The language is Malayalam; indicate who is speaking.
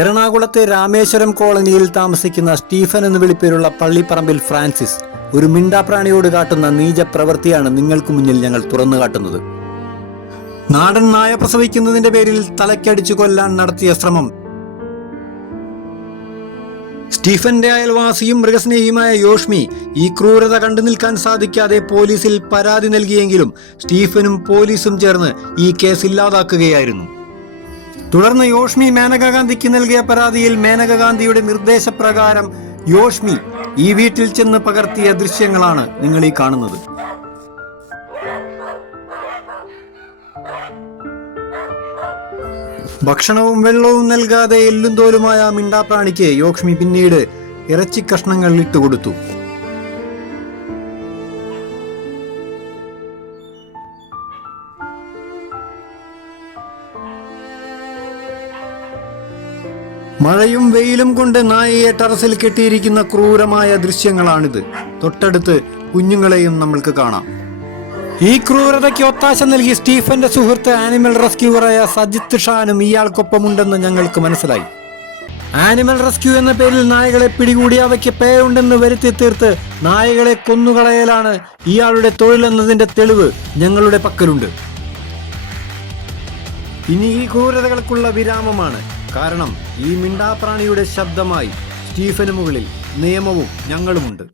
Speaker 1: എറണാകുളത്തെ രാമേശ്വരം കോളനിയിൽ താമസിക്കുന്ന സ്റ്റീഫൻ എന്ന് വിളിപ്പേരുള്ള പള്ളിപ്പറമ്പിൽ ഫ്രാൻസിസ് ഒരു മിണ്ടാപ്രാണിയോട് കാട്ടുന്ന നീച പ്രവൃത്തിയാണ് നിങ്ങൾക്ക് മുന്നിൽ ഞങ്ങൾ തുറന്നു കാട്ടുന്നത്. നാടൻ നായ പ്രസവിക്കുന്നതിന്റെ പേരിൽ തലക്കടിച്ചു കൊല്ലാൻ നടത്തിയ ശ്രമം. സ്റ്റീഫന്റെ അയൽവാസിയും മൃഗസ്നേഹിയുമായ യോഷ്മി ഈ ക്രൂരത കണ്ടു നിൽക്കാൻ സാധിക്കാതെ പോലീസിൽ പരാതി നൽകിയെങ്കിലും സ്റ്റീഫനും പോലീസും ചേർന്ന് ഈ കേസ് ഇല്ലാതാക്കുകയായിരുന്നു. തുടർന്ന് യോഷ്മി മേനക ഗാന്ധിക്ക് നൽകിയ പരാതിയിൽ മേനക ഗാന്ധിയുടെ നിർദ്ദേശപ്രകാരം യോഷ്മി ഈ വീട്ടിൽ ചെന്ന് പകർത്തിയ ദൃശ്യങ്ങളാണ് നിങ്ങൾ ഈ കാണുന്നത്. ഭക്ഷണവും വെള്ളവും നൽകാതെ എല്ലും തോലുമായ മിണ്ടാപ്രാണിക്ക് യോഷ്മി പിന്നീട് ഇറച്ചി കഷ്ണങ്ങൾ ഇട്ടുകൊടുത്തു. മഴയും വെയിലും കൊണ്ട് നായയെ ടെറസിൽ കെട്ടിയിരിക്കുന്ന ക്രൂരമായ ദൃശ്യങ്ങളാണിത്. തൊട്ടടുത്ത് കുഞ്ഞുങ്ങളെയും നമ്മൾക്ക് കാണാം. ഈ ക്രൂരതയ്ക്ക് ഒത്താശ നൽകി സ്റ്റീഫന്റെ സുഹൃത്ത് ആനിമൽ റെസ്ക്യൂവറായ സജിത്ത് ഷാനും ഇയാൾക്കൊപ്പമുണ്ടെന്ന് ഞങ്ങൾക്ക് മനസ്സിലായി. ആനിമൽ റെസ്ക്യൂ എന്ന പേരിൽ നായകളെ പിടികൂടി അവയ്ക്ക് പേരുണ്ടെന്ന് വരുത്തി തീർത്ത് നായകളെ കൊന്നുകളയലാണ് ഇയാളുടെ തൊഴിലെന്നതിന്റെ തെളിവ് ഞങ്ങളുടെ പക്കലുണ്ട്. ഇനി ഈ ക്രൂരതകൾക്കുള്ള വിരാമമാണ്. കാരണം ഈ മിണ്ടാപ്രാണിയുടെ ശബ്ദമായി സ്റ്റീഫന് മുകളിൽ നിയമവും ഞങ്ങളുമുണ്ട്.